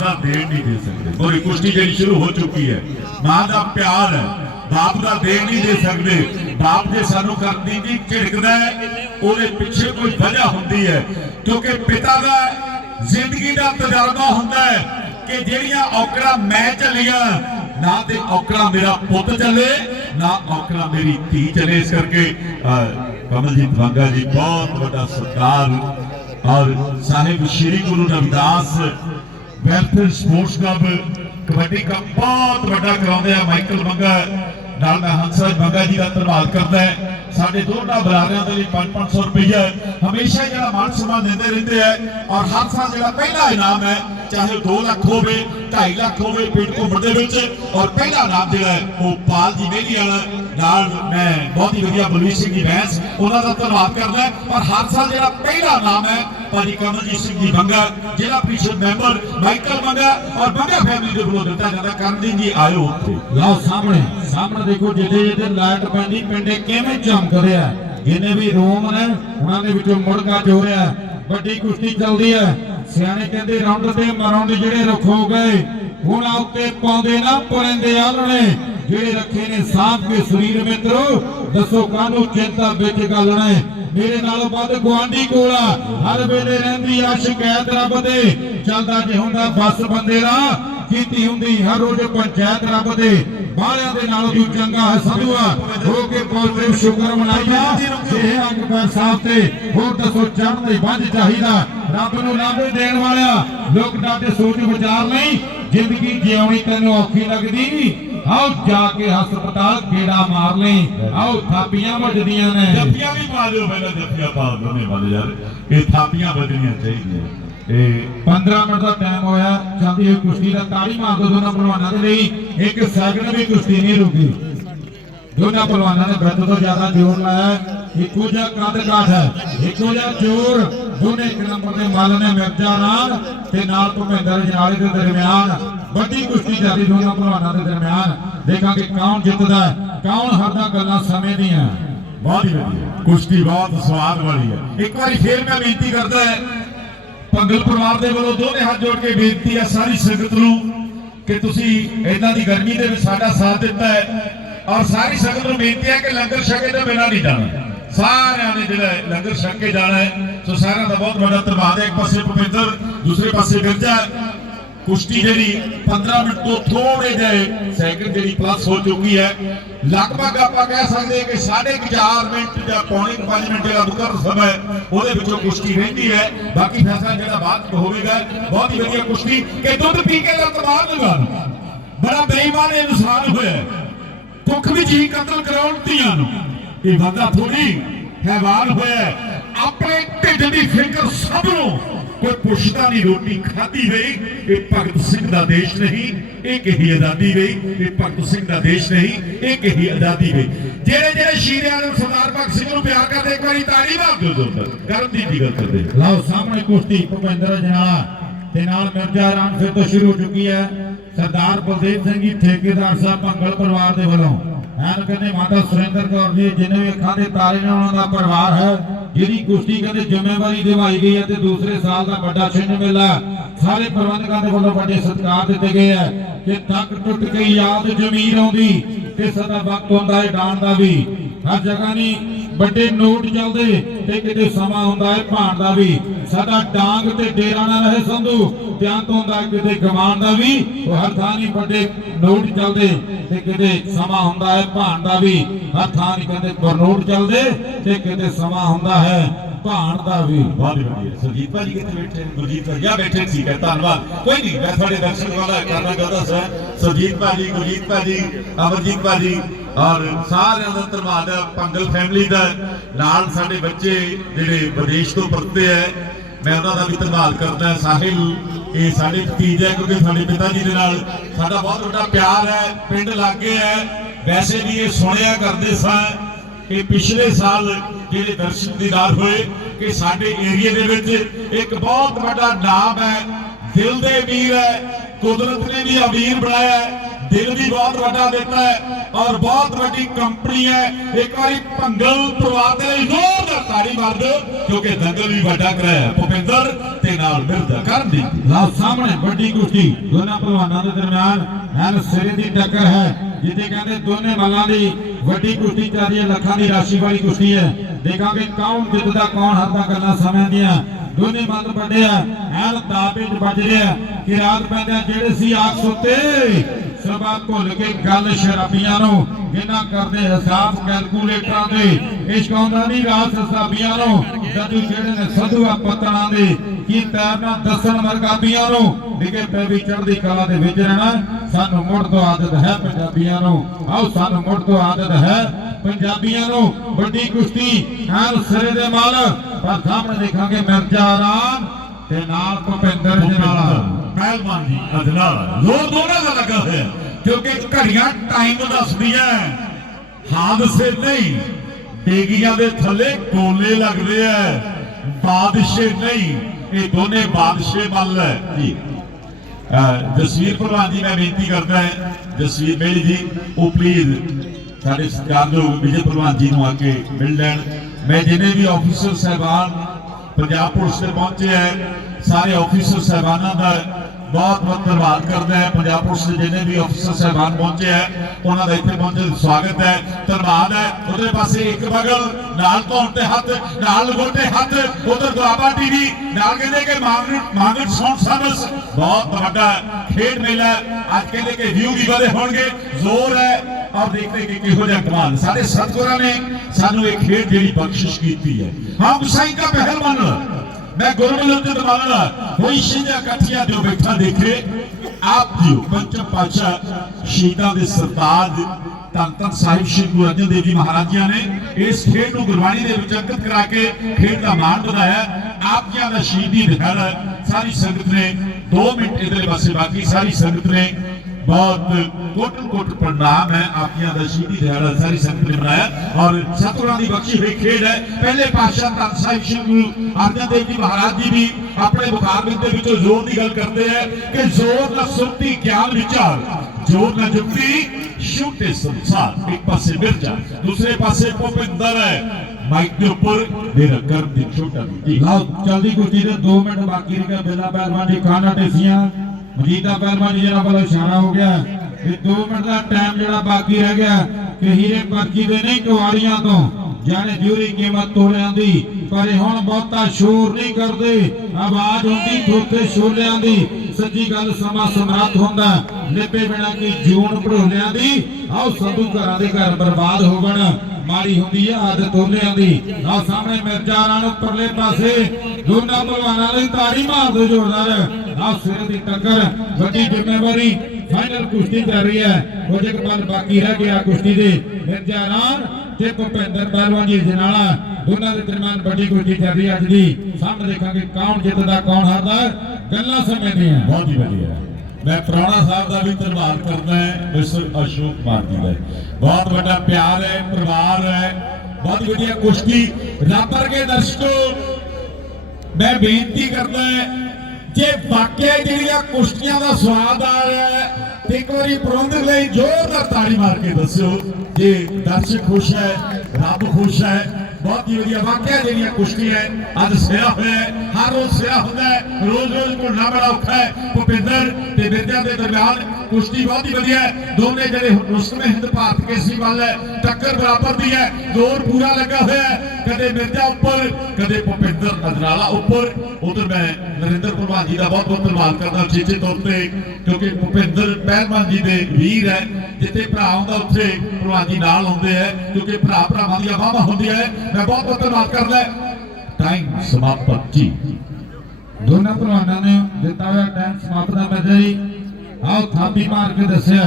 ਦਾ ਦੇਣ ਨਹੀਂ ਦੇ ਸਕਦੇ। ਔਰ ਕੁਸ਼ਤੀ ਜਿਹੜੀ ਸ਼ੁਰੂ ਹੋ ਚੁੱਕੀ ਹੈ। ਮਾਂ ਦਾ ਪਿਆਰ ਹੈ। ਬਾਪ ਦਾ ਦੇਣ ਨਹੀਂ ਦੇ ਸਕਦੇ। ਬਾਪ ਜੇ ਸਾਨੂੰ ਕਰਦੀ ਦੀ ਝਿੜਕਦਾ ਉਹਦੇ ਪਿੱਛੇ ਕੋਈ ਵਜ੍ਹਾ ਹੁੰਦੀ ਹੈ। ਕਿਉਂਕਿ ਪਿਤਾ ਦਾ ਜ਼ਿੰਦਗੀ ਦਾ ਤਜਰਬਾ ਹੁੰਦਾ ਹੈ ਕਿ ਜਿਹੜੀਆਂ ਔਕੜਾਂ ਮੈਂ ਝੱਲੀਆਂ ਨਾ ਤੇ ਔਕੜਾ ਮੇਰਾ ਪੁੱਤ ਚੱਲੇ ਨਾ ਔਕੜਾ ਮੇਰੀ ਧੀ ਚੱਲੇ ਇਸ ਕਰਕੇ ਅਹ, ਕਮਲਜੀਤ ਵਾਂਗਾ ਜੀ ਬਹੁਤ ਵੱਡਾ ਸਤਿਕਾਰ ਔਰ Sahib Shri Guru Ravidas welfare sports club kabaddi cup ਬਹੁਤ ਵੱਡਾ ਕਰਾਉਂਦੇ ਆ ਮਾਈਕਲ ਮੰਗਾ ਨਾਲ ਮੈਂ ਹੰਸਰਾਜ ਮੰਗਾ ਜੀ ਦਾ ਧੰਨਵਾਦ ਕਰਦਾ ਹੈ। ਸਾਡੇ ਦੋਨਾਂ ਬਰਾਦਰਾਂ ਦੇ ਲਈ 5-500 ਰੁਪਏ ਹਮੇਸ਼ਾ ਜਿਹੜਾ ਮਾਨ ਸਨਮਾਨ ਦਿੰਦੇ ਰਹਿੰਦੇ ਆ। ਔਰ ਹਰ ਸਾਲ ਜਿਹੜਾ ਪਹਿਲਾ ਇਨਾਮ ਹੈ ਚਾਹੇ ਉਹ 2 ਲੱਖ ਹੋਵੇ 2.5 ਲੱਖ ਹੋਵੇ ਪਿੰਡ ਘੁੰਮਣ ਦੇ ਵਿੱਚ। ਔਰ ਪਹਿਲਾ ਇਨਾਮ ਜਿਹੜਾ ਹੈ, ਉਹ ਪਾਲ ਜੀ ਮੇਰੀ ਵਾਲਾ ਨਾਲ ਮੈਂ ਬਹੁਤ ਹੀ ਵਧੀਆ ਬਲਵੀਰ ਸਿੰਘ ਜੀ ਬੈਂਸ ਉਹਨਾਂ ਦਾ ਧੰਨਵਾਦ ਕਰਦਾ ਪਰ ਹਰ ਸਾਲ ਜਿਹੜਾ ਪਹਿਲਾ ਇਨਾਮ ਹੈ, ਭਾਜੀ ਕਮਲਜੀਤ ਸਿੰਘ ਜੀ ਬੰਗਾ ਜ਼ਿਲ੍ਹਾ ਪ੍ਰੀਸ਼ਦ ਮੈਂਬਰ ਮਾਈਕਲ ਬੰਗਾ ਔਰ ਬੰਗਾ ਫੈਮਿਲੀ ਦੇ ਵੱਲੋਂ ਦਿੱਤਾ ਜਾਂਦਾ ਕਰਨਦੀਨ ਜੀ ਆਇਓ ਲਓ ਸਾਹਮਣੇ ਸਾਹਮਣੇ ਦੇਖੋ ਜਿੱਦੇ ਜਿੱਦੇ ਲਾਈਟ ਪੈਂਦੀ, ਪਿੰਡੇ ਕਿਵੇਂ ਚਮਕ ਰਿਹਾ ਜਿੰਨੇ ਵੀ ਰੂਮ ਨੇ, ਉਹਨਾਂ ਦੇ ਵਿੱਚੋਂ ਮੁੜਕਾ ਜੋ ਰਿਹਾ ਵੱਡੀ ਕੁਸ਼ਤੀ ਚੱਲਦੀ ਹੈ। ਸਿਆਣੇ ਕਹਿੰਦੇ ਰੌਂਡ ਤੇ ਮਰੌਂਡ ਜਿਹੜੇ ਰਖੋ ਗਏ, ਹੁਣ ਉੱਤੇ ਪਾਉਂਦੇ ਨਾ ਪਰਿੰਦੇ ਆਲਣੇ ਜਿਹੜੇ ਰੱਖੇ ਨੇ ਸਾਥ ਕੇ ਸਰੀਰ ਮਿੱਤਰੋ, ਦੱਸੋ ਕਾਹਨੂੰ ਚਿੰਤਾ ਵਿੱਚ ਗੱਲ ਮੇਰੇ ਨਾਲੋਂ ਵੱਧ ਗਵਾਂਢੀ ਕੋਲਾ ਹਰ ਵੇਲੇ ਰਹਿੰਦੀ ਆ ਸ਼ਿਕਾਇਤ ਰੱਬ ਦੇ ਚੱਲਦਾ ਜੇ ਹੁੰਦਾ ਬਸ ਬੰਦੇ ਦਾ, ਕੀਤੀ ਹੁੰਦੀ ਹਰ ਰੋਜ਼ ਪੰਚਾਇਤ ਰੱਬ ਦੇ ਬਾਹਰਿਆਂ ਦੇ ਨਾਲੋਂ ਤੂੰ ਚੰਗਾ ਹੈ ਸਾਧੂਆ ਹੋ ਕੇ ਪੌਦੇ ਸ਼ੁਕਰ ਮਨਾਈਆ। ਇਹ ਅੰਗ ਪਰ ਤੇ, ਹੋਰ ਦੱਸੋ ਚੜ੍ਹਨ ਦੀ ਬੰਝ ਚਾਹੀਦਾ। ਰੱਬ ਨੂੰ ਲਾਭੇ ਦੇਣ ਵਾਲਿਆ ਲੋਕ ਡਾਟੇ ਸੋਚ ਵਿਚਾਰ ਨਹੀਂ। ਜ਼ਿੰਦਗੀ ਜਿਉਣੀ ਤੈਨੂੰ ਔਖੀ ਲੱਗਦੀ। ਆਓ ਜਾ ਕੇ ਹਸਪਤਾਲ ਗੇੜਾ ਮਾਰ ਲਈ। ਆਓ ਥਾਪੀਆਂ ਵੱਜਦੀਆਂ ਨੇ। ਜੱਫੀਆਂ ਵੀ ਪਾ ਦਿਓ ਪਹਿਲਾਂ ਜੱਫੀਆਂ ਪਾ ਦਿਓ। ਨੇ ਵੱਲ ਯਾਰ ਇਹ ਥਾਪੀਆਂ ਵੱਜਣੀਆਂ ਚਾਹੀਦੀਆਂ। ਇਹ 15 ਮਿੰਟ ਦਾ ਟਾਈਮ ਹੋਇਆ। ਜਾਂਦੀ ਹੋਈ ਕੁਸ਼ਤੀ ਦਾ ਤਾੜੀ ਮਾਰ ਦੋ ਦੋਨਾਂ ਪਹਿਲਵਾਨਾਂ ਦੇ ਲਈ। ਇੱਕ ਸੈਕਿੰਡ ਵੀ ਕੁਸ਼ਤੀ ਨਹੀਂ ਰੁਕੀ। ਦੋਨਾਂ ਪਹਿਲਵਾਨਾਂ ਨੇ ਵੱਧ ਤੋਂ ਜ਼ਿਆਦਾ ਜ਼ੋਰ ਲਾਇਆ। ਇੱਕੋ ਜਿਹਾ ਕੱਦ ਕਾਠ ਹੈ ਇੱਕੋ ਜਿਹਾ ਜ਼ੋਰ ਦੋਨੇ ਇੱਕ ਨੰਬਰ ਦੇ ਮੱਲ ਨੇ ਮਿਰਜ਼ਾ ਨਾਲ ਤੇ ਨਾਲ ਭੁਪਿੰਦਰ ਜਨਾਲੇ ਦੇ ਦਰਮਿਆਨ, ਵੱਡੀ ਕੁਸ਼ਤੀ ਜਾਰੀ ਦੋਨਾਂ ਪਹਿਲਵਾਨਾਂ ਦੇ ਦਰਮਿਆਨ। ਦੇਖਾਂਗੇ ਕੌਣ ਜਿੱਤਦਾ ਕੌਣ ਹਾਰਦਾ ਗੱਲਾਂ ਸਮੇਂ ਦੀਆਂ। ਬਹੁਤ ਹੀ ਵਧੀਆ। ਕੁਸ਼ਤੀ ਬਹੁਤ ਸਵਾਦ ਵਾਲੀ ਹੈ। ਇੱਕ ਵਾਰੀ ਫੇਰ ਮੈਂ ਬੇਨਤੀ ਕਰਦਾ ਹੈ, ਪੰਗਲ ਪਰਿਵਾਰ ਦੇ ਵੱਲੋਂ ਦੋਨੇ ਹੱਥ ਜੋੜ ਕੇ ਬੇਨਤੀ ਹੈ ਸਾਰੀ ਸੰਗਤ ਨੂੰ ਕਿ ਤੁਸੀਂ ਇਹਨਾਂ ਦੀ ਗਰਮੀ ਦੇ ਵਿੱਚ ਸਾਡਾ ਸਾਥ ਦਿੱਤਾ ਹੈ। ਔਰ ਸਾਰੀ ਸੰਗਤ ਨੂੰ ਬੇਨਤੀ ਹੈ ਕਿ ਲੰਗਰ ਛਕੇ ਤੋਂ ਬਿਨਾਂ ਨਹੀਂ ਜਾਣਾ। ਸਾਰਿਆਂ ਨੇ ਜਿਹੜਾ ਹੈ ਲੰਗਰ ਛਕ ਕੇ ਜਾਣਾ ਹੈ, ਸੋ ਸਾਰਿਆਂ ਦਾ ਬਹੁਤ ਵੱਡਾ ਧੰਨਵਾਦ ਹੈ। ਇੱਕ ਪਾਸੇ ਭੁਪਿੰਦਰ ਦੂਸਰੇ ਪਾਸੇ ਮਿਰਜ਼ਾ। ਕੁਸ਼ਤੀ ਜਿਹੜੀ 15 ਮਿੰਟ ਤੋਂ ਥੋੜੇ ਜਿਹੇ ਸੈਕਿੰਡ ਜਿਹੜੀ ਪਲੱਸ ਹੋ ਚੁੱਕੀ ਹੈ। ਲਗਭਗ ਆਪਾਂ ਕਹਿ ਸਕਦੇ ਹਾਂ ਕਿ ਸਾਢੇ ਕੁ ਚਾਰ ਮਿੰਟ ਜਾਂ ਪੌਣੇ 5 ਮਿੰਟ ਜਿਹੜਾ ਮੁਕਰ ਸਮਾਂ ਉਹਦੇ ਵਿੱਚੋਂ ਕੁਸ਼ਤੀ ਰਹਿੰਦੀ ਹੈ। ਬਾਕੀ ਫੈਸਲਾ ਜਿਹੜਾ ਬਾਅਦ ਚ ਹੋਵੇਗਾ, ਬਹੁਤ ਹੀ ਵਧੀਆ ਕੁਸ਼ਤੀ। ਕਿ ਦੁੱਧ ਪੀ ਕੇ ਲਤਮਾਰ ਲਗਾਉਣ ਬੜਾ ਬੇਈਮਾਨ ਇਨਸਾਨ ਹੋਇਆ ਹੈ। ਭੁੱਖ ਵਿੱਚ ਹੀ ਕਤਲ ਕਰਾਉਣ ਧੀਆਂ ਨੂੰ। ਇਹ ਬੰਦਾ ਥੋੜੀ ਹੈਵਾਨ ਹੋਇਆ ਆਪਣੇ ਢਿੱਡ ਦੀ ਫਿਕਰ ਸਭ ਨੂੰ। ਕੋਈ ਪੁੱਛਦਾ ਨਹੀਂ ਰੋਟੀ ਖਾਧੀ ਗਈ ਇਹ ਭਗਤ ਸਿੰਘ ਦਾ ਦੇਸ਼ ਨਹੀਂ, ਇਹ ਕਹੀ ਆਜ਼ਾਦੀ ਗਈ ਇਹ ਭਗਤ ਸਿੰਘ ਦਾ ਦੇਸ਼ ਨਹੀਂ, ਇਹ ਕਹੀ ਆਜ਼ਾਦੀ ਗਈ ਜਿਹੜੇ ਜਿਹੜੇ ਸ਼ੀਰਿਆਂ ਨੂੰ ਸਰਦਾਰ ਭਗਤ ਸਿੰਘ ਨੂੰ ਪਿਆਰ ਕਰਦੇ, ਇੱਕ ਵਾਰੀ ਤਾੜੀ ਮਾਰ। ਦਿਓ ਦੋਸਤੋ ਦੀ ਗੱਲ ਕਰਦੇ। ਲਓ, ਸਾਹਮਣੇ ਕੁਸ਼ਤੀ ਭੁਪਿੰਦਰ ਜਨਾਲਾ ਤੇ ਨਾਲ ਮਿਰਜ਼ਾ ਰਾਮ ਫਿਰ ਤੋਂ ਸ਼ੁਰੂ ਹੋ ਚੁੱਕੀ ਹੈ। ਸਰਦਾਰ ਬਲਦੇਵ ਸਿੰਘ ਜੀ, ਠੇਕੇਦਾਰ ਸਾਹਿਬ ਭੰਗਲ ਪਰਿਵਾਰ ਦੇ ਵੱਲੋਂ। ਐਨ ਕਹਿੰਦੇ ਮਾਤਾ ਸੁਰਿੰਦਰ ਕੌਰ ਜੀ ਜਿਹਨੇ ਵੀ ਅੱਖਾਂ ਤਾਰੇ ਨੇ, ਉਹਨਾਂ ਦਾ ਪਰਿਵਾਰ ਹੈ, ਜਿਹੜੀ ਕੁਸ਼ਤੀ ਕਹਿੰਦੇ ਜ਼ਿੰਮੇਵਾਰੀ ਨਿਭਾਈ ਗਈ ਹੈ ਤੇ ਦੂਸਰੇ ਸਾਲ ਦਾ ਵੱਡਾ ਛਿੰਝ ਮੇਲਾ ਸਾਰੇ ਪ੍ਰਬੰਧਕਾਂ ਦੇ ਵੱਲੋਂ ਵੱਡੇ ਸਤਿਕਾਰ ਦਿੱਤੇ ਗਏ ਹੈ ਕਿ ਤੱਕ ਟੁੱਟ ਕੇ ਯਾਦ ਜ਼ਮੀਰ ਆਉਂਦੀ, ਤੇ ਸਦਾ ਵਕਤ ਹੁੰਦਾ ਹੈ ਡਾਣ ਦਾ ਵੀ। ਹਰ ਜਗ੍ਹਾ ਨਹੀਂ ਵੱਡੇ ਨੋਟ ਚੱਲਦੇ ਤੇ ਕਿਤੇ ਸਮਾਂ ਹੁੰਦਾ ਹੈ ਭਾਣ ਦਾ ਵੀ। ਸਾਡਾ ਡਾਂਗ ਤੇ ਡੇਰਾ ਨਾ ਰਹੇ ਸੰਧੂ ਧਿਆਨ ਤੋਂ ਹੁੰਦਾ ਕਿਤੇ ਗਵਾਨ ਦਾ ਵੀ ਹਰ ਥਾਂ ਨਹੀਂ ਵੱਡੇ ਨੋਟ ਚੱਲਦੇ ਤੇ ਕਿਤੇ ਸਮਾਂ ਹੁੰਦਾ ਹੈ ਭਾਣ ਦਾ ਵੀ। ਹਰ ਥਾਂ ਨਹੀਂ ਕਹਿੰਦੇ ਬਰਨੋਟ ਚੱਲਦੇ ਤੇ ਕਿਤੇ ਸਮਾਂ ਹੁੰਦਾ ਹੈ ਭਾਣ ਦਾ ਵੀ। ਬਹੁਤ ਵਧੀਆ। ਸੁਰਜੀਤ ਭਾਜੀ ਕਿੱਥੇ ਬੈਠੇ ਨੇ। ਗੁਰਜੀਤ ਭਾਜੀ ਬੈਠੇ ਠੀਕ ਹੈ, ਧੰਨਵਾਦ। ਕੋਈ ਨਹੀਂ, ਮੈਂ ਤੁਹਾਡੇ ਦਰਸ਼ਨ ਵਾਲਾ ਕਰਨਾ ਚਾਹੁੰਦਾ ਸੀ। ਸੁਰਜੀਤ ਭਾਜੀ, ਗੁਰਜੀਤ ਭਾਜੀ, ਅਮਰਜੀਤ ਭਾਜੀ ਔਰ ਸਾਰਿਆਂ ਦਾ ਧੰਨਵਾਦ ਪੰਗਲ ਫੈਮਿਲੀ ਦਾ। ਨਾਲ ਸਾਡੇ ਬੱਚੇ ਜਿਹੜੇ ਵਿਦੇਸ਼ ਤੋਂ ਪਰਤੇ ਹੈ, ਮੈਂ ਉਹਨਾਂ ਦਾ ਵੀ ਧੰਨਵਾਦ ਕਰਦਾ ਸਾਹਿਲ, ਇਹ ਸਾਡੇ ਭਤੀਜਾ ਕਿਉਂਕਿ ਸਾਡੇ ਪਿਤਾ ਜੀ ਦੇ ਨਾਲ ਸਾਡਾ ਬਹੁਤ ਵੱਡਾ ਪਿਆਰ ਹੈ, ਪਿੰਡ ਲਾਗੇ ਹੈ। ਵੈਸੇ ਵੀ ਇਹ ਸੁਣਿਆ ਕਰਦੇ ਸਾਂ ਇਹ ਪਿਛਲੇ ਸਾਲ ਜਿਹੜੇ ਦਰਸ਼ਨ ਦੀਦਾਰ ਹੋਏ ਕਿ ਸਾਡੇ ਏਰੀਆ ਦੇ ਵਿੱਚ ਇੱਕ ਬਹੁਤ ਵੱਡਾ ਨਾਮ ਹੈ। ਦਿਲ ਦੇ ਵੀਰ ਹੈ, ਕੁਦਰਤ ਨੇ ਵੀ ਅਮੀਰ ਬਣਾਇਆ ਦਿਲ ਵੀ ਬਹੁਤ ਵੱਡਾ ਦਿੱਤਾ ਹੈ ਔਰ ਬਹੁਤ ਵੱਡੀ ਕੰਪਨੀ ਹੈ। ਇੱਕ ਵਾਰੀ ਭੰਗਲ ਪਰਿਵਾਰ ਦੇ ਲਈ ਜ਼ੋਰਦਾਰ ਤਾੜੀ ਮਾਰ ਕਿਉਂਕਿ ਦੰਗਲ ਵੀ ਵੱਡਾ ਕਰਾਇਆ ਭੁਪਿੰਦਰ ਤੇ ਨਾਲ ਮਿਰਜ਼ਾ ਕਰਨਦੀਪ। ਲਓ ਸਾਹਮਣੇ ਵੱਡੀ ਕੁਸ਼ਤੀ, ਦੋਨਾਂ ਪਹਿਲਵਾਨਾਂ ਦੇ ਦਰਮਿਆਨ ਐਨ ਸਿਰੇ ਦੀ ਟੱਕਰ ਹੈ, ਜਿੱਥੇ ਕਹਿੰਦੇ ਦੋਨੇ ਮੱਲਾਂ ਦੀ ਵੱਡੀ ਕੁਸ਼ਤੀ ਚੱਲ ਰਹੀ ਹੈ, ਲੱਖਾਂ ਦੀ ਰਾਸ਼ੀ ਵਾਲੀ ਕੁਸ਼ਤੀ ਹੈ। ਦੇਖਾਂਗੇ ਕੌਣ ਜਿੱਤਦਾ, ਕੌਣ ਹਾਰਦਾ ਗੱਲਾਂ ਸਮੇਂ ਦੀਆਂ। ਦੋਨੇ ਮੱਲ ਵੱਡੇ ਆ ਐਨ ਦਾਬੇ 'ਚ ਵੱਜ ਰਿਹਾ ਕਿ ਰਾਤ ਪੈਂਦਿਆਂ ਜਿਹੜੇ ਸੀ ਆਖ ਸੁੱਤੇ ਸਭਾ ਭੁੱਲ ਕੇ ਗੱਲ ਸ਼ਰਾਬੀਆਂ ਨੂੰ, ਇਹਨਾਂ ਕਰਦੇ ਹਿਸਾਬ ਕੈਲਕੂਲੇਟਰਾਂ ਦੇ। ਇਸ਼ਕ ਆਉਂਦਾ ਨਹੀਂ ਰਾਤ ਹਿਸਾਬੀਆਂ ਨੂੰ, ਜਦੋਂ ਜਿਹੜੇ ਨੇ ਸਧੂਆ ਪਤਣਾ ਦੇ, ਕੀ ਤੈਰਨਾ ਦੱਸਣ ਵਰਗਾਬੀਆਂ ਨੂੰ। ਵਿਕੇ ਪੈ ਵੀ ਚੜ੍ਹਦੀ ਕਲਾ ਦੇ ਵਿੱਚ ਰਹਿਣਾ, ਸਾਨੂੰ ਮੁੜ ਤੋਂ ਆਦਤ ਹੈ ਪੰਜਾਬੀਆਂ ਨੂੰ। ਆਓ, ਸਾਨੂੰ ਮੁੜ ਤੋਂ ਆਦਤ ਹੈ ਪੰਜਾਬੀਆਂ ਨੂੰ। ਵੱਡੀ ਕੁਸ਼ਤੀ ਹਰ ਸਿਰੇ ਦੇ ਮਾਲ। ਪਰ ਸਾਹਮਣੇ ਦੇਖਾਂਗੇ ਮਿਰਜ਼ਾ ਆਰਾਮ ਤੇ ਨਾਲ ਭੁਪਿੰਦਰ ਜਨਾਲਾ ਪਹਿਲਵਾਨ ਜੀ ਅਦਨਾਲਾ ਜ਼ੋਰ ਦੋਨਾਂ ਦਾ ਲੱਗਾ ਹੋਇਆ ਕਿਉਂਕਿ ਘੜੀਆਂ ਟਾਈਮ ਦੱਸਦੀਆਂ ਹਾਦਸੇ ਨਹੀਂ। ਡੇਗੀਆਂ ਦੇ ਥੱਲੇ ਗੋਲੇ ਲੱਗਦੇ ਆ ਬਾਦਸ਼ੇ ਨਹੀਂ। ਇਹ ਦੋਨੇ ਬਾਦਸ਼ੇ ਮੱਲ ਹੈ। ਜੀ। ਜਸਵੀਰ ਪ੍ਰਵਾਨ ਜੀ, ਮੈਂ ਬੇਨਤੀ ਕਰਦਾ ਹੈ। ਜਸਵੀਰ ਮੇਰੀ ਜੀ, ਉਹ ਪਲੀਜ਼ ਸਾਡੇ ਸਤਿਕਾਰਯੋਗ ਵਿਜੇ ਪ੍ਰਵਾਨ ਜੀ ਨੂੰ ਆ ਕੇ ਮਿਲ ਲੈਣ। ਮੈਂ ਜਿੰਨੇ ਵੀ ਆਫੀਸਰ ਸਹਿਬਾਨ, ਪੰਜਾਬ ਪੁਲਿਸ ਦੇ ਪਹੁੰਚੇ ਹੈ, ਸਾਰੇ ਆਫੀਸਰ ਸਹਿਬਾਨਾਂ ਦਾ ਬਹੁਤ ਬਹੁਤ ਧੰਨਵਾਦ ਕਰਦਾ ਹੈ ਪੰਜਾਬ ਪੁਲਿਸ ਦੇ ਜਿੰਨੇ ਵੀ ਆਫੀਸਰ ਸਹਿਬਾਨ ਪਹੁੰਚੇ ਹੈ, ਉਹਨਾਂ ਦਾ ਇੱਥੇ ਪਹੁੰਚੇ ਸਵਾਗਤ ਹੈ। ਧੰਨਵਾਦ ਹੈ। ਉਧਰੇ ਪਾਸੇ ਇੱਕ ਬਗਲ, ਨਾਲ ਧੌਣ ਤੇ ਹੱਥ, ਨਾਲ ਲਗੋਟੇ ਹੱਥ, ਉਧਰ ਦੁਆਬਾ ਟੀਵੀ, ਨਾਲ ਕਹਿੰਦੇ ਕਿ ਮਾਂਗਟ ਮਾਂਗਟ ਸਰਵਿਸ ਬਹੁਤ ਵੱਡਾ ਖੇਡ ਮੇਲਾ ਅੱਜ ਕਹਿੰਦੇ ਕਿ ਵਿਊ ਵੀ ਵਧੇ ਹੋਣਗੇ। ਜ਼ੋਰ ਹੈ। ਔਰ ਦੇਖਦੇ ਕਿ ਕਿਹੋ ਜਿਹਾ ਕਮਾਲ। ਸਾਡੇ ਸਤਿਗੁਰਾਂ ਨੇ ਸਾਨੂੰ ਇਹ ਖੇਡ ਜਿਹੜੀ ਬਖਸ਼ਿਸ਼ ਕੀਤੀ ਹੈ। ਹਾਂ ਗੁਸਾਈ ਦਾ ਪਹਿਲਵਾਨ ਮੈਂ ਗੁਰਮੁਖ ਤੇ ਦਵਾਨਾ ਹੋਈ ਸਿੰਘਾ ਕਠੀਆ ਜੋ ਬੈਠਾ ਦੇਖੇ। ਆਪ ਦਿਓ ਪੰਚਮ ਸ਼ਹੀਦਾਂ ਦੇ ਸਰਤਾਜ, ਧੰਨ ਧੰਨ ਸਾਹਿਬ ਸ਼੍ਰੀ ਗੁਰੂ ਅਰਜਨ ਦੇਵ ਜੀ ਮਹਾਰਾਜ ਜੀ ਨੇ ਇਸ ਖੇਡ ਨੂੰ ਗੁਰਬਾਣੀ ਦੇ ਵਿੱਚ ਅੰਕਿਤ ਕਰਾ ਕੇ ਖੇਡ ਦਾ ਮਾਣ ਵਧਾਇਆ। ਆਪ ਜੀ ਦਾ ਸ਼ਹੀਦੀ ਦਿਹਾੜਾ, ਸਾਰੀ ਸੰਗਤ ਨੇ 2 ਮਿੰਟ ਇਧਰਲੇ ਪਾਸੇ ਬਾਕੀ, ਸਾਰੀ ਸੰਗਤ ਨੇ ਬਹੁਤ ਕੋਟ ਕੋਟ ਪ੍ਰਣਾਮ ਹੈ ਆਪੀਆਂ ਦਾ ਸ਼ਹੀਦੀ ਦਿਹਾੜਾ ਸਾਰੀ ਸੰਗਤ ਨੇ ਮਨਾਇਆ ਔਰ ਸਤਿਗੁਰਾਂ ਦੀ ਬਖਸ਼ੀ ਹੋਈ ਖੇਡ ਹੈ। ਪਹਿਲੇ ਪਾਤਸ਼ਾਹ ਧੰਨ ਸਾਹਿਬ ਸ਼੍ਰੀ ਗੁਰੂ ਅਰਜਨ ਦੇਵ ਜੀ ਮਹਾਰਾਜ ਜੀ ਵੀ ਆਪਣੇ ਮੁਖਾਰਬਿੰਦ ਦੇ ਵਿੱਚੋਂ ਜ਼ੋਰ ਦੀ ਗੱਲ ਕਰਦੇ ਹੈ ਕਿ ਜ਼ੋਰ ਨਾ ਸੁਣਤੀ ਗਿਆਨ ਵਿਚਾਰ, ਜ਼ੋਰ ਨਾ ਜੁਗਤੀ ਛੂਟੇ ਸੰਸਾਰ ਇੱਕ ਪਾਸੇ ਮਿਰਜਾ ਦੂਸਰੇ ਪਾਸੇ ਭੁਪਿੰਦਰ ਹੈ। ਮਾਈਕ ਦੇ ਉੱਪਰ ਮੇਰਾ ਕਰਮ ਦੀ ਛੋਟਾ ਜੀ ਲਓ, ਚਲਦੀ ਕੁਸ਼ਤੀ ਦੇ 2 ਮਿੰਟ ਬਾਕੀ ਰਹਿ ਗਏ ਬਿੱਲਾ ਪਹਿਲਵਾਨ ਦੀ ਖਾਨਾ ਟੇਸੀਆਂ ਮਜੀਦਾ ਪਹਿਲਵਾਨ ਜੀ ਜਿਹੜਾ ਵੱਲੋਂ ਇਸ਼ਾਰਾ ਹੋ ਗਿਆ ਇਹ 2 ਮਿੰਟ ਦਾ ਟਾਈਮ ਜਿਹੜਾ ਬਾਕੀ ਰਹਿ ਗਿਆ ਕਿ ਪਰਚੀ ਦੇ ਨਹੀਂ ਕੁਆਰੀਆਂ ਤੋਂ, ਜਾਣੇ ਜੂਰੀ ਕੀਮਤ ਤੋਲਿਆਂ ਦੀ, ਪਰ ਹੁਣ ਬਹੁਤਾ ਸ਼ੋਰ ਨਹੀਂ ਕਰਦੇ। ਆਵਾਜ਼ ਹੁੰਦੀ ਥੋਤੇ ਛੋਲਿਆਂ ਦੀ, ਸੱਚੀ ਗੱਲ ਸਮਾਂ ਸਮਰੱਥ ਹੁੰਦਾ ਲਿਪੇ ਬਿਨਾ ਕੀ ਜੂਨ ਭੜੋਲਿਆਂ ਦੀ, ਆਓ ਸੰਧੂ ਘਰਾਂ ਦੇ ਘਰ ਬਰਬਾਦ ਹੋਵਣ ਮਾਰੀ ਹੁੰਦੀ ਹੈ ਆਦਤ ਤੋਲਿਆਂ ਦੀ। ਆਹ ਸਾਹਮਣੇ ਮਿਰਜ਼ਾਰਾਂ ਨੂੰ ਪਰਲੇ ਪਾਸੇ, ਦੋਨਾਂ ਭਲਵਾਨਾਂ ਲਈ ਤਾੜੀ ਮਾਰ ਦੋ ਜ਼ੋਰਦਾਰ। ਨਾ ਸਿਰ ਦੀ ਟੱਕਰ ਵੱਡੀ ਜ਼ਿੰਮੇਵਾਰੀ ਫਾਈਨਲ ਕੁਸ਼ਤੀ ਚੱਲ ਰਹੀ ਹੈ। ਕੁਝ ਕੁ ਬਾਕੀ ਰਹਿ ਗਿਆ ਕੁਸ਼ਤੀ ਦੇ। ਮਿਰਜ਼ਾਰਾਂ ਤੇ ਭੁਪਿੰਦਰ ਪਹਿਲਵਾਨ ਜੀ ਜਨਾਲਾ ਦੋਨਾਂ ਦੇ ਦਰਮਿਆਨ ਵੱਡੀ ਕੁਸ਼ਤੀ ਚੱਲ ਰਹੀ ਹੈ ਅੱਜ ਦੀ। ਸਾਹਮਣੇ ਦੇਖਾਂਗੇ ਕੌਣ ਜਿੱਤਦਾ ਕੌਣ ਹਾਰਦਾ। ਗੱਲਾਂ ਸਮੇਂ ਦੀਆਂ। ਬਹੁਤ ਹੀ ਵਧੀਆ। ਮੈਂ ਪ੍ਰਾਣਾ ਸਾਹਿਬ ਦਾ ਵੀ ਧੰਨਵਾਦ ਕਰਦਾ ਹਾਂ ਮਿਸਟਰ ਅਸ਼ੋਕ ਕੁਮਾਰ ਜੀ ਦਾ। ਬਹੁਤ ਵੱਡਾ ਪਿਆਰ ਹੈ ਪਰਿਵਾਰ ਹੈ। ਬਹੁਤ ਵਧੀਆ ਕੁਸ਼ਤੀ। ਰੱਬ ਵਰਗੇ ਦਰਸ਼ਕੋ ਮੈਂ ਬੇਨਤੀ ਕਰਦਾ ਹਾਂ, ਜੇ ਵਾਕਿਆ ਜਿਹੜੀਆਂ ਕੁਸ਼ਤੀਆਂ ਦਾ ਸਵਾਦ ਆ ਰਿਹਾ ਹੈ, ਤੇ ਇੱਕ ਵਾਰੀ ਪ੍ਰਬੰਧਕ ਲਈ ਜ਼ੋਰਦਾਰ ਤਾੜੀ ਮਾਰ ਕੇ ਦੱਸਿਓ, ਜੇ ਦਰਸ਼ਕ ਖੁਸ਼ ਹੈ, ਰੱਬ ਖੁਸ਼ ਹੈ, ਬਹੁਤ ਹੀ ਵਧੀਆ ਵਾਕਿਆ ਜਿਹੜੀਆਂ ਕੁਸ਼ਤੀ ਹੈ, ਅੱਜ ਸਿਆ ਹੋਇਆ ਹੈ, ਹਰ ਰੋਜ਼ ਸਿਆ ਹੁੰਦਾ ਹੈ, ਰੋਜ਼ ਰੋਜ਼ ਘੁਲਣਾ ਬੜਾ ਔਖਾ ਹੈ, ਭੁਪਿੰਦਰ ਤੇ ਮਿਰਜ਼ਾ ਦੇ ਦਰਮਿਆਨ ਕੁਸ਼ਤੀ ਬਹੁਤ ਹੀ ਵਧੀਆ ਹੈ, ਦੋਨੇ ਜਿਹੜੇ ਰੁਸਤਮ ਹਿੰਦ ਭਾਰਤ ਕੇਸਰੀ ਵੱਲ ਹੈ, ਟੱਕਰ ਬਰਾਬਰ ਦੀ ਹੈ, ਜ਼ੋਰ ਪੂਰਾ ਲੱਗਾ ਹੋਇਆ ਹੈ ਕਦੇ ਮਿਰਜ਼ਾ ਉੱਪਰ, ਕਦੇ ਭੁਪਿੰਦਰ ਨਜਰਾਲਾ ਉੱਪਰ। ਉਧਰ ਮੈਂ ਨਰਿੰਦਰ ਪ੍ਰਵਾਨ ਜੀ ਦਾ ਬਹੁਤ ਬਹੁਤ ਧੰਨਵਾਦ ਕਰਦਾ ਚੇਚੇ ਤੌਰ ਤੇ, ਕਿਉਂਕਿ ਭੁਪਿੰਦਰ ਪਹਿਲਵਾਨ ਜੀ ਦੇ ਵੀਰ ਹੈ, ਜਿੱਥੇ ਭਰਾ ਹੁੰਦਾ ਉੱਥੇ ਪ੍ਰਵਾਨ ਜੀ ਨਾਲ ਹੁੰਦੇ ਹੈ, ਕਿਉਂਕਿ ਭਰਾ ਭਰਾਵਾਂ ਦੀਆਂ ਬਾਹਾਂ ਹੁੰਦੀਆਂ ਹੈ। ਮੈਂ ਬਹੁਤ ਬਹੁਤ ਧੰਨਵਾਦ ਕਰਦਾ ਟਾਈਮ ਸਮਾਪਤ ਜੀ। ਦੋਨਾਂ ਭਲਵਾਨਾਂ ਨੇ ਦਿੱਤਾ ਹੋਇਆ ਟਾਈਮ ਸਮਾਪਤ ਦਾ ਮੈਚ ਆਓ ਥਾਪੀ ਮਾਰ ਕੇ ਦੱਸਿਆ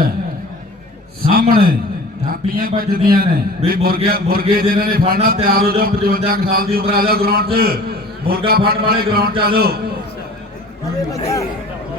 ਸਾਹਮਣੇ ਥਾਪੀਆਂ ਵੱਜਦੀਆਂ ਨੇ। ਵੀ ਮੁਰਗੇ ਮੁਰਗੇ ਜਿਹਨਾਂ ਨੇ ਫੜਨਾ ਤਿਆਰ ਹੋ ਜਾਓ 55 ਕੁ ਸਾਲ ਦੀ ਉਮਰ ਆ ਜਾਓ ਗਰਾਊਂਡ 'ਚ। ਮੁਰਗਾ ਫੜਨ ਵਾਲੇ ਗਰਾਊਂਡ 'ਚ ਆ ਜਾਓ।